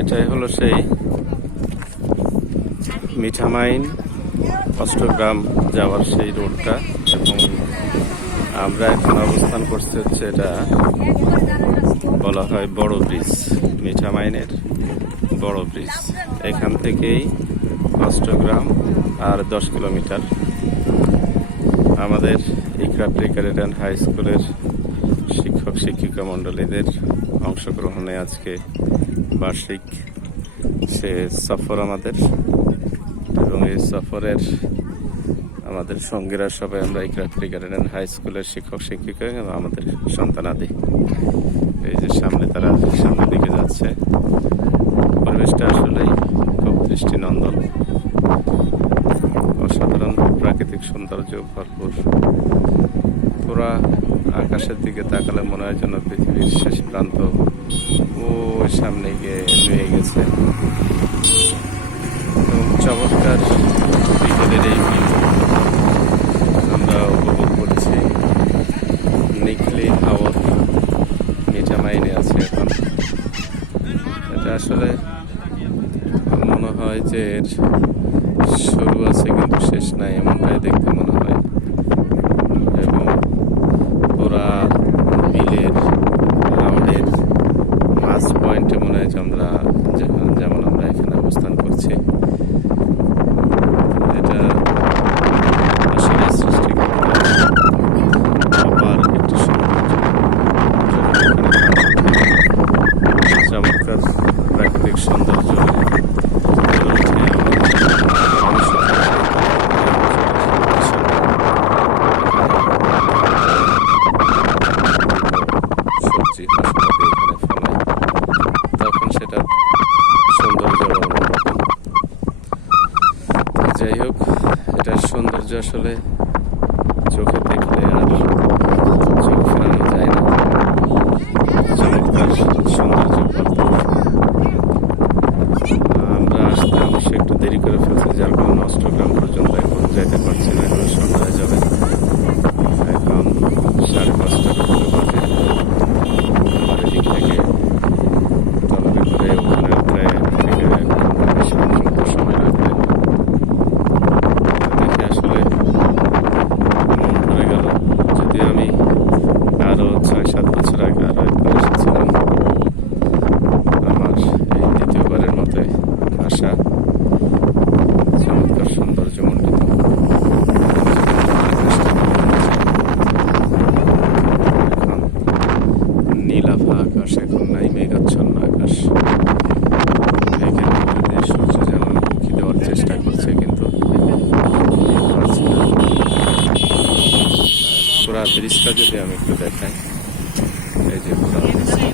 এটাই হলো সেই মিঠামাইন অষ্টগ্রাম যাওয়ার সেই রোডটা। এবং আমরা এখন অবস্থান করছি হচ্ছে, এটা বলা হয় বড় ব্রিজ, মিঠামাইনের বড় ব্রিজ। এখান থেকেই অষ্টগ্রাম আর 10 কিলোমিটার। আমাদের ইকরা প্রি-ক্যাডেট হাই স্কুলের শিক্ষক শিক্ষিকা মণ্ডলীদের অংশগ্রহণে আজকে বার্ষিক সে সফর আমাদের, এবং এই সফরের আমাদের সঙ্গীরা সবাই আমরা ইকরা প্রি-ক্যাডেট হাই স্কুলের শিক্ষক শিক্ষিকা এবং আমাদের সন্তানাদি। এই যে সামনে তারা সামনের দিকে যাচ্ছে। পরিবেশটা আসলেই খুব দৃষ্টিনন্দন, অসাধারণ প্রাকৃতিক সৌন্দর্য ভরপুর। পুরা আকাশের দিকে তাকালে মনে হয় যেন পৃথিবীর শেষ প্রান্ত ওই সামনে গিয়ে নুয়ে গেছে। এবং চমৎকার বিকেলের এই ভিউ আমরা উপভোগ করছি। নিকলি হাওর মিঠামাইনে আছে এখন। এটা আসলে মনে হয় যে এর শুরু আছে কিন্তু শেষ নাই, এমনটাই দেখতে মনে হয়। এবং পুরা বিলের হাওড়ের মাছ পয়েন্টে মনে হয় যে আমরা যেমন আমরা এখানে অবস্থান করছি, এটা আসলে সৃষ্টিকর্তা আবার একটি চমৎকার প্রাকৃতিক সৌন্দর্য সবজি ফসলাদি এখানে ফলায়, তখন সেটা সৌন্দর্য। যাই হোক, এটার সৌন্দর্য আসলে চোখে দেখলে আর চোখ ফেরানো যায় না। চমৎকার সৌন্দর্য ভরপুর। আমরা আসতে অবশ্যই একটু দেরি করে ফেলছি, যার কারণে অষ্টগ্রাম পর্যন্ত এখন যেতে পারছি না, এখন সন্ধ্যা হয়ে যাবে। এখন 5:30টার উপরে বাজে। আমার এদিক থেকে ট্রলারে করে ওখানে প্রায় 1 থেকে 1 ঘন্টা সময় লাগবে। দেখে আসলে মন ভরে গেল। যদিও আমি আরো 6-7 বছর আগে আরো একবার এসেছিলাম, আমার এই দ্বিতীয়বারের মতো আসা। চমৎকার সৌন্দর্যমণ্ডিত এখন নীলাভা আকাশ, এখন নাই মেঘাচ্ছন্ন আকাশ। মেঘের মধ্যে সূর্য যেমন উঁকি দেওয়ার চেষ্টা করছে, কিন্তু পারছে না। পুরা ব্রিজটা যদি আমি একটু দেখাই, এই যে পুরা ব্রিজটা